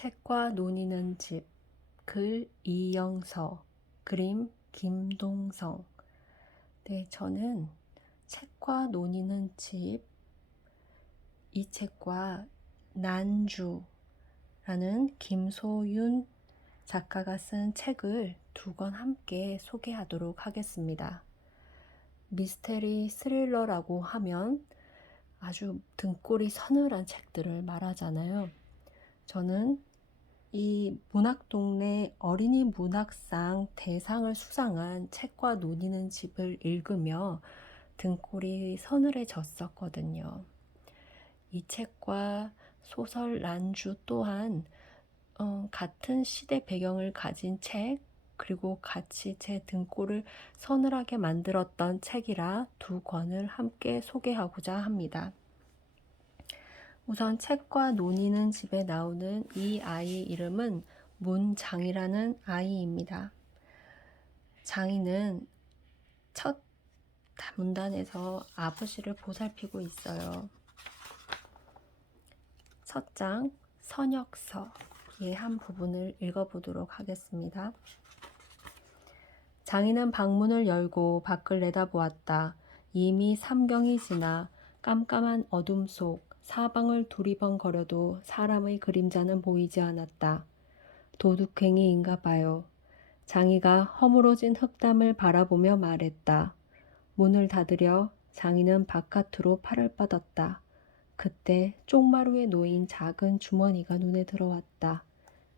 책과 논의는 집, 글 이영서, 그림 김동성. 네, 저는 책과 논의는 집, 이 책과 난주라는 김소윤 작가가 쓴 책을 두 권 함께 소개하도록 하겠습니다. 미스테리 스릴러라고 하면 아주 등골이 서늘한 책들을 말하잖아요. 저는 이 문학동네 어린이 문학상 대상을 수상한 책과 논의는 집을 읽으며 등골이 서늘해졌었거든요. 이 책과 소설 난주 또한 같은 시대 배경을 가진 책, 그리고 같이 제 등골을 서늘하게 만들었던 책이라 두 권을 함께 소개하고자 합니다. 우선 책과 논의는 집에 나오는 이 아이 이름은 문장이라는 아이입니다. 장이는 첫 문단에서 아버지를 보살피고 있어요. 첫 장 선역서의 한 부분을 읽어보도록 하겠습니다. 장이는 방문을 열고 밖을 내다보았다. 이미 삼경이 지나 깜깜한 어둠 속 사방을 두리번거려도 사람의 그림자는 보이지 않았다. 도둑행위인가 봐요. 장이가 허물어진 흙담을 바라보며 말했다. 문을 닫으려 장이는 바깥으로 팔을 뻗었다. 그때 쪽마루에 놓인 작은 주머니가 눈에 들어왔다.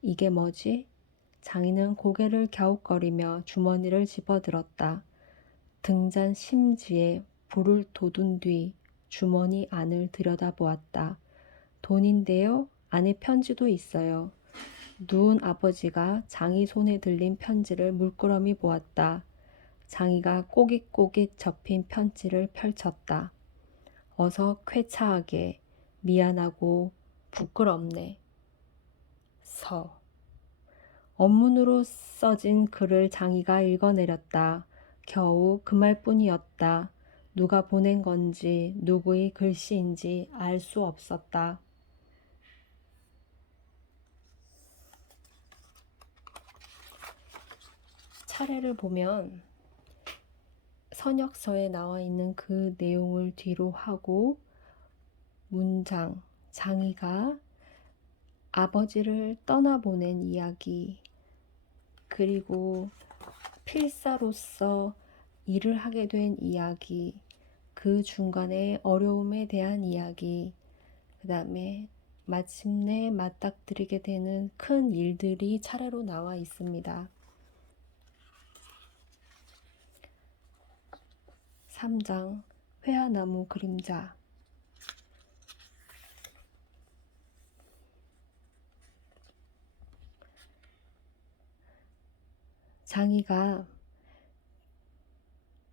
이게 뭐지? 장이는 고개를 갸웃거리며 주머니를 집어들었다. 등잔 심지에 불을 돋운 뒤 주머니 안을 들여다보았다. 돈인데요. 안에 편지도 있어요. 누운 아버지가 장이 손에 들린 편지를 물끄러미 보았다. 장이가 꼬깃꼬깃 접힌 편지를 펼쳤다. 어서 쾌차하게, 미안하고 부끄럽네. 서. 원문으로 써진 글을 장이가 읽어내렸다. 겨우 그 말뿐이었다. 누가 보낸 건지 누구의 글씨인지 알 수 없었다. 차례를 보면 선역서에 나와 있는 그 내용을 뒤로 하고 문장, 장이가 아버지를 떠나보낸 이야기, 그리고 필사로서 일을 하게 된 이야기, 그 중간에 어려움에 대한 이야기, 그 다음에 마침내 맞닥뜨리게 되는 큰 일들이 차례로 나와 있습니다. 3장 회화나무 그림자. 장이가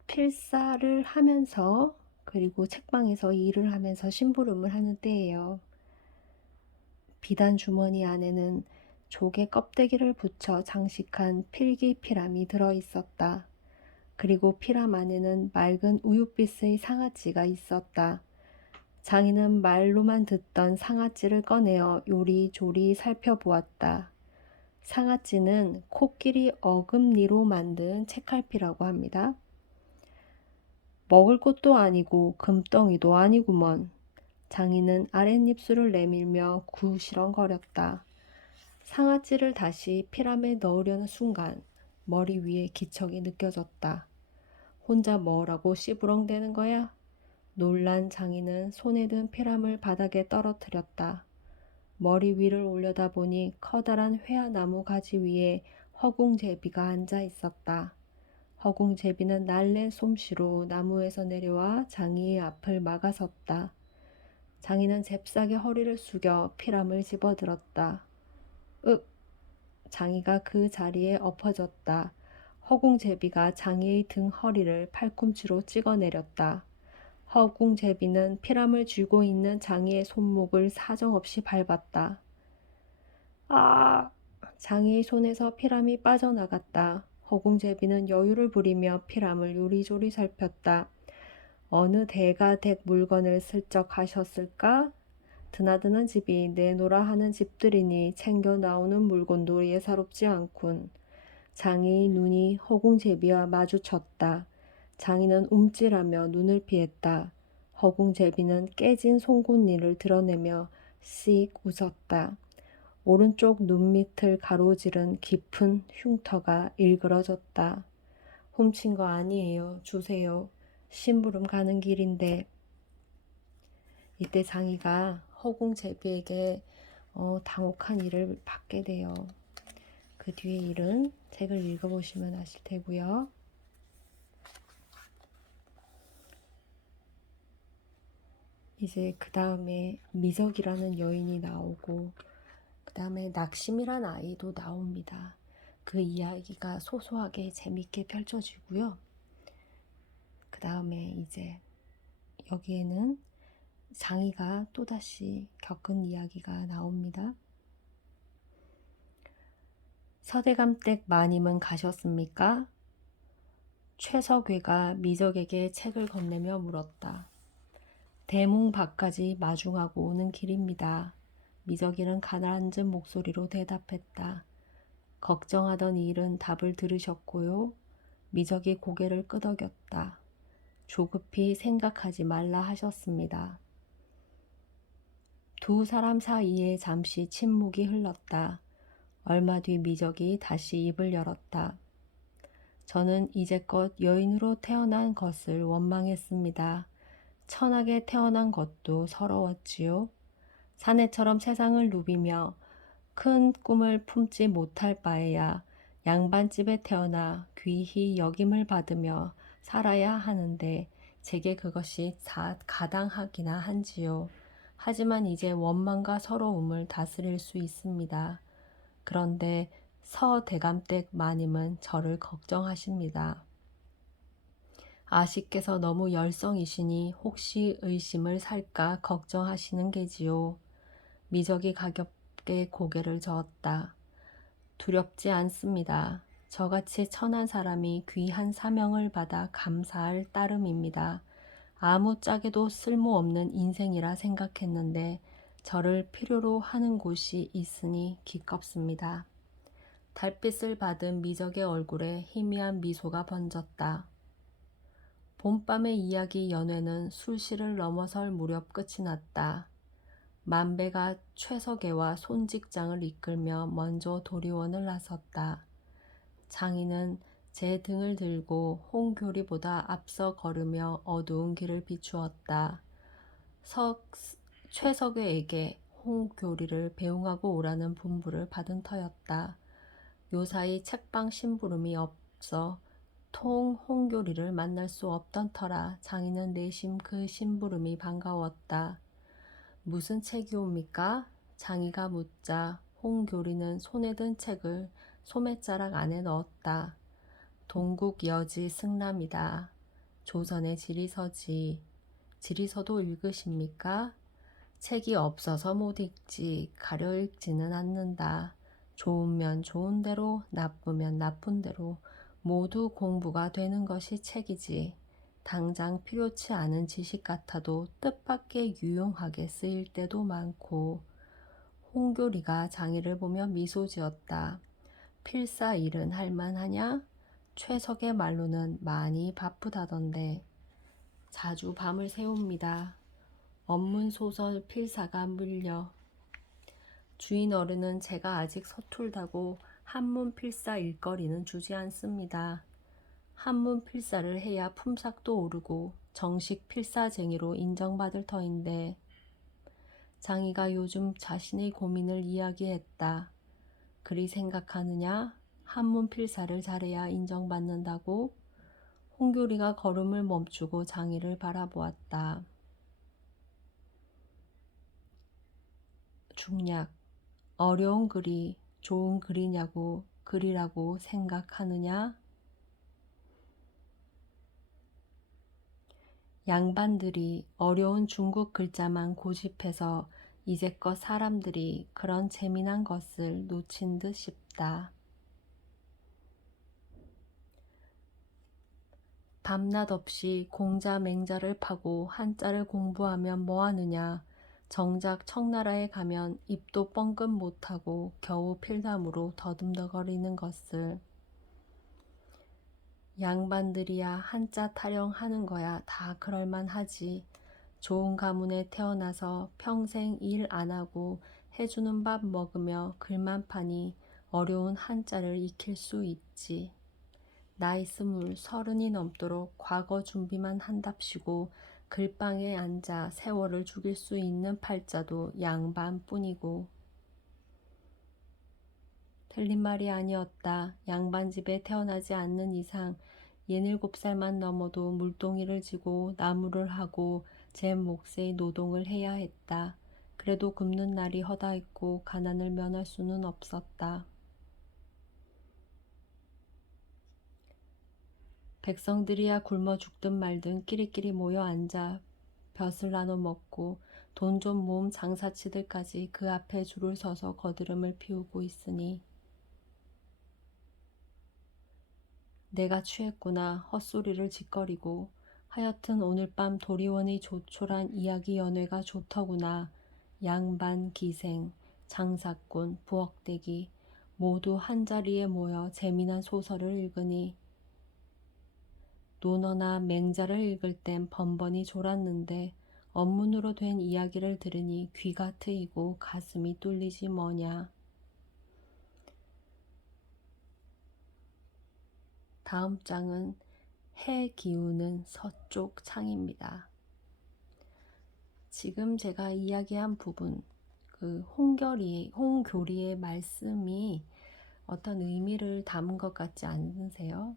필사를 하면서 그리고 책방에서 일을 하면서 심부름을 하는 때예요. 비단 주머니 안에는 조개 껍데기를 붙여 장식한 필기 피람이 들어있었다. 그리고 피람 안에는 맑은 우윳빛의 상아찌가 있었다. 장이는 말로만 듣던 상아찌를 꺼내어 요리조리 살펴보았다. 상아찌는 코끼리 어금니로 만든 책갈피라고 합니다. 먹을 것도 아니고 금덩이도 아니구먼. 장이는 아랫입술을 내밀며 구시렁거렸다. 상아찌를 다시 피람에 넣으려는 순간 머리 위에 기척이 느껴졌다. 혼자 뭐라고 씨부렁대는 거야? 놀란 장이는 손에 든 피람을 바닥에 떨어뜨렸다. 머리 위를 올려다보니 커다란 회화나무 가지 위에 허공제비가 앉아 있었다. 허공제비는 날랜 솜씨로 나무에서 내려와 장이의 앞을 막아섰다. 장이는 잽싸게 허리를 숙여 피람을 집어들었다. 장이가 그 자리에 엎어졌다. 허공제비가 장이의 등 허리를 팔꿈치로 찍어내렸다. 허공제비는 피람을 쥐고 있는 장이의 손목을 사정없이 밟았다. 아! 장이의 손에서 피람이 빠져나갔다. 허공제비는 여유를 부리며 피람을 요리조리 살폈다. 어느 대가댁 물건을 슬쩍 하셨을까? 드나드는 집이 내놓으라 하는 집들이니 챙겨 나오는 물건도 예사롭지 않군. 장이의 눈이 허공제비와 마주쳤다. 장이는 움찔하며 눈을 피했다. 허공제비는 깨진 송곳니를 드러내며 씩 웃었다. 오른쪽 눈밑을 가로지른 깊은 흉터가 일그러졌다. 훔친 거 아니에요. 주세요. 심부름 가는 길인데. 이때 장이가 허공제비에게 당혹한 일을 받게 돼요. 그 뒤에 일은 책을 읽어보시면 아실 테고요. 이제 그 다음에 미적이라는 여인이 나오고 그 다음에 낙심이란 아이도 나옵니다. 그 이야기가 소소하게 재밌게 펼쳐지고요. 그 다음에 이제 여기에는 장이가 또다시 겪은 이야기가 나옵니다. 서대감댁 마님은 가셨습니까? 최석괴가 미적에게 책을 건네며 물었다. 대문 밖까지 마중하고 오는 길입니다. 미적이는 가라앉은 목소리로 대답했다. 걱정하던 일은 답을 들으셨고요. 미적이 고개를 끄덕였다. 조급히 생각하지 말라 하셨습니다. 두 사람 사이에 잠시 침묵이 흘렀다. 얼마 뒤 미적이 다시 입을 열었다. 저는 이제껏 여인으로 태어난 것을 원망했습니다. 천하게 태어난 것도 서러웠지요. 사내처럼 세상을 누비며 큰 꿈을 품지 못할 바에야 양반집에 태어나 귀히 여김을 받으며 살아야 하는데 제게 그것이 가당하기나 한지요. 하지만 이제 원망과 서러움을 다스릴 수 있습니다. 그런데 서대감댁 마님은 저를 걱정하십니다. 아씨께서 너무 열성이시니 혹시 의심을 살까 걱정하시는 게지요. 미적이 가볍게 고개를 저었다. 두렵지 않습니다. 저같이 천한 사람이 귀한 사명을 받아 감사할 따름입니다. 아무짝에도 쓸모없는 인생이라 생각했는데 저를 필요로 하는 곳이 있으니 기껍습니다. 달빛을 받은 미적의 얼굴에 희미한 미소가 번졌다. 봄밤의 이야기 연회는 술시를 넘어설 무렵 끝이 났다. 만배가 최석애와 손직장을 이끌며 먼저 도리원을 나섰다. 장인은 제 등을 들고 홍교리보다 앞서 걸으며 어두운 길을 비추었다. 최석애에게 홍교리를 배웅하고 오라는 분부를 받은 터였다. 요사이 책방 심부름이 없어 통 홍교리를 만날 수 없던 터라 장인은 내심 그 심부름이 반가웠다. 무슨 책이옵니까? 장이가 묻자 홍교리는 손에 든 책을 소매자락 안에 넣었다. 동국여지 승람이다. 조선의 지리서지. 지리서도 읽으십니까? 책이 없어서 못 읽지 가려 읽지는 않는다. 좋으면 좋은 대로 나쁘면 나쁜 대로 모두 공부가 되는 것이 책이지. 당장 필요치 않은 지식 같아도 뜻밖의 유용하게 쓰일 때도 많고. 홍교리가 장이를 보며 미소 지었다. 필사 일은 할만하냐? 최석의 말로는 많이 바쁘다던데. 자주 밤을 새웁니다. 언문소설 필사가 물려. 주인 어른은 제가 아직 서툴다고 한문 필사 일거리는 주지 않습니다. 한문 필사를 해야 품삯도 오르고 정식 필사쟁이로 인정받을 터인데. 장이가 요즘 자신의 고민을 이야기했다. 그리 생각하느냐? 한문 필사를 잘해야 인정받는다고? 홍교리가 걸음을 멈추고 장이를 바라보았다. 중략. 어려운 글이 좋은 글이냐고 글이라고 생각하느냐? 양반들이 어려운 중국 글자만 고집해서 이제껏 사람들이 그런 재미난 것을 놓친 듯 싶다. 밤낮 없이 공자 맹자를 파고 한자를 공부하면 뭐하느냐. 정작 청나라에 가면 입도 뻥끗 못하고 겨우 필담으로 더듬덕거리는 것을. 양반들이야 한자 타령하는 거야 다 그럴만하지. 좋은 가문에 태어나서 평생 일 안 하고 해주는 밥 먹으며 글만 파니 어려운 한자를 익힐 수 있지. 나이 20, 30이 넘도록 과거 준비만 한답시고 글방에 앉아 세월을 죽일 수 있는 팔자도 양반뿐이고. 틀린 말이 아니었다. 양반집에 태어나지 않는 이상 67살만 넘어도 물동이를 지고 나무를 하고 제 몫의 노동을 해야 했다. 그래도 굶는 날이 허다했고 가난을 면할 수는 없었다. 백성들이야 굶어 죽든 말든 끼리끼리 모여 앉아 벼슬 나눠 먹고 돈 좀 모은 장사치들까지 그 앞에 줄을 서서 거드름을 피우고 있으니 내가 취했구나 헛소리를 짓거리고 하여튼 오늘 밤 도리원의 조촐한 이야기 연회가 좋더구나. 양반 기생, 장사꾼, 부엌대기 모두 한자리에 모여 재미난 소설을 읽으니 논어나 맹자를 읽을 땐 번번이 졸았는데 언문으로 된 이야기를 들으니 귀가 트이고 가슴이 뚫리지 뭐냐. 다음 장은 해 기우는 서쪽 창입니다. 지금 제가 이야기한 부분, 그 홍교리의 말씀이 어떤 의미를 담은 것 같지 않으세요?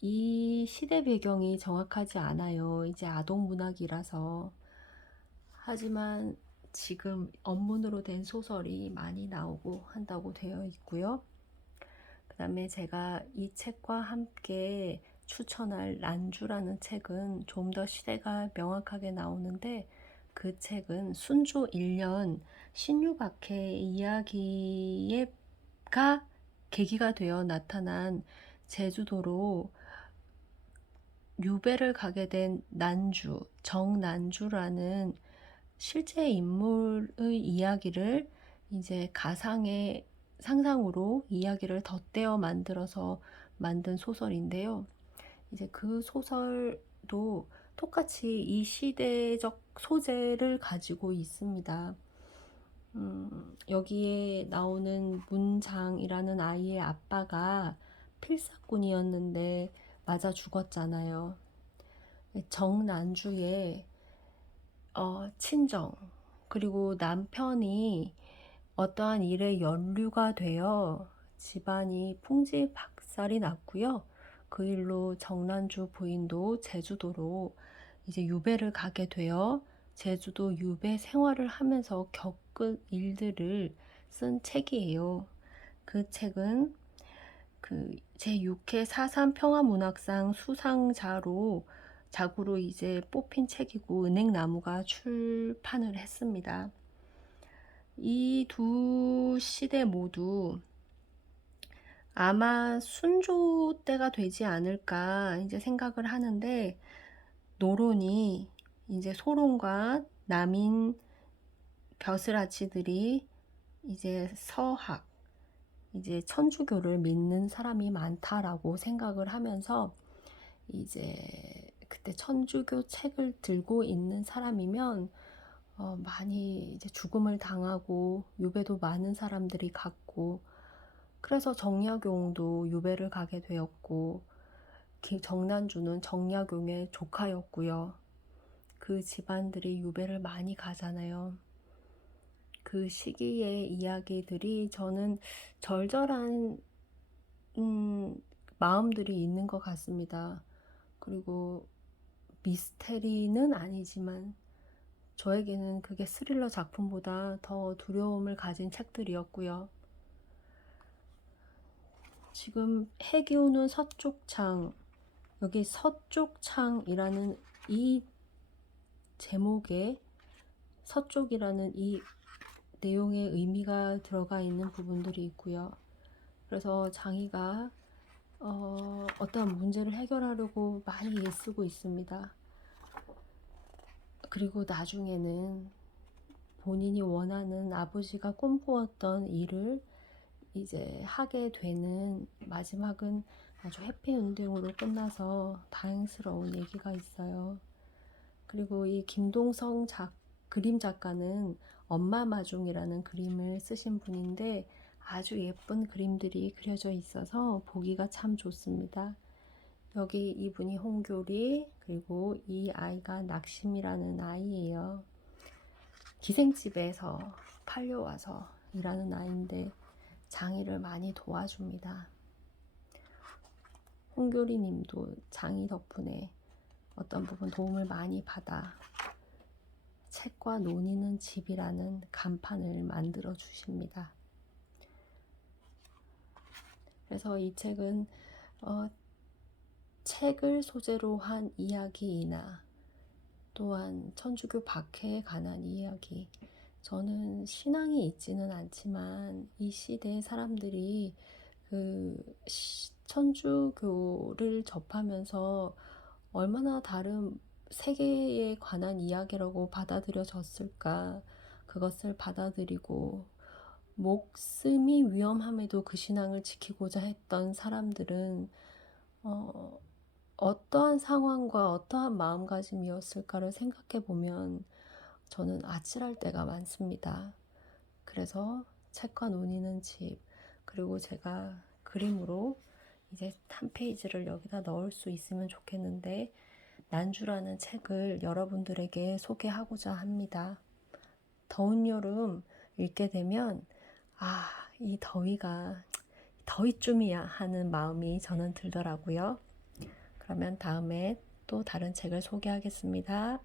이 시대 배경이 정확하지 않아요. 이제 아동문학이라서. 하지만 지금 언문으로 된 소설이 많이 나오고 한다고 되어 있고요. 그 다음에 제가 이 책과 함께 추천할 난주라는 책은 좀 더 시대가 명확하게 나오는데 그 책은 순조 1년 신유박해 이야기가 계기가 되어 나타난 제주도로 유배를 가게 된 난주, 정난주라는 실제 인물의 이야기를 이제 가상의 상상으로 이야기를 덧대어 만들어서 만든 소설인데요. 이제 그 소설도 똑같이 이 시대적 소재를 가지고 있습니다. 여기에 나오는 문장이라는 아이의 아빠가 필사꾼이었는데 맞아 죽었잖아요. 정난주의 친정 그리고 남편이 어떠한 일에 연루가 되어 집안이 풍지박살이 났고요. 그 일로 정난주 부인도 제주도로 이제 유배를 가게 되어 제주도 유배 생활을 하면서 겪은 일들을 쓴 책이에요. 그 책은 그 제6회 4.3 평화문학상 자구로 이제 뽑힌 책이고 은행나무가 출판을 했습니다. 이 두 시대 모두 아마 순조 때가 되지 않을까 이제 생각을 하는데 노론이 이제 소론과 남인 벼슬아치들이 이제 서학 이제 천주교를 믿는 사람이 많다라고 생각을 하면서 이제 그때 천주교 책을 들고 있는 사람이면 많이 이제 죽음을 당하고 유배도 많은 사람들이 갔고 그래서 정약용도 유배를 가게 되었고 정난주는 정약용의 조카였고요. 그 집안들이 유배를 많이 가잖아요. 그 시기의 이야기들이 저는 절절한 마음들이 있는 것 같습니다. 그리고 미스테리는 아니지만 저에게는 그게 스릴러 작품보다 더 두려움을 가진 책들이었고요. 지금 해 기우는 서쪽창, 여기 서쪽창이라는 이 제목에 서쪽이라는 이 내용의 의미가 들어가 있는 부분들이 있고요. 그래서 장이가 어떤 문제를 해결하려고 많이 애쓰고 있습니다. 그리고 나중에는 본인이 원하는 아버지가 꿈꾸었던 일을 이제 하게 되는 마지막은 아주 해피엔딩으로 끝나서 다행스러운 얘기가 있어요. 그리고 이 김동성 그림 작가는 엄마 마중이라는 그림을 쓰신 분인데 아주 예쁜 그림들이 그려져 있어서 보기가 참 좋습니다. 여기 이분이 홍교리, 그리고 이 아이가 낙심이라는 아이예요. 기생집에서 팔려와서 일하는 아이인데 장이를 많이 도와줍니다. 홍교리 님도 장이 덕분에 어떤 부분 도움을 많이 받아 책과 논의는 집이라는 간판을 만들어 주십니다. 그래서 이 책은 책을 소재로 한 이야기이나 또한 천주교 박해에 관한 이야기, 저는 신앙이 있지는 않지만 이 시대의 사람들이 그 천주교를 접하면서 얼마나 다른 세계에 관한 이야기라고 받아들여졌을까, 그것을 받아들이고 목숨이 위험함에도 그 신앙을 지키고자 했던 사람들은 어떠한 상황과 어떠한 마음가짐이었을까를 생각해 보면 저는 아찔할 때가 많습니다. 그래서 책과 논의는 집, 그리고 제가 그림으로 이제 한 페이지를 여기다 넣을 수 있으면 좋겠는데, 난주라는 책을 여러분들에게 소개하고자 합니다. 더운 여름 읽게 되면 이 더위가 더위쯤이야 하는 마음이 저는 들더라고요. 그러면 다음에 또 다른 책을 소개하겠습니다.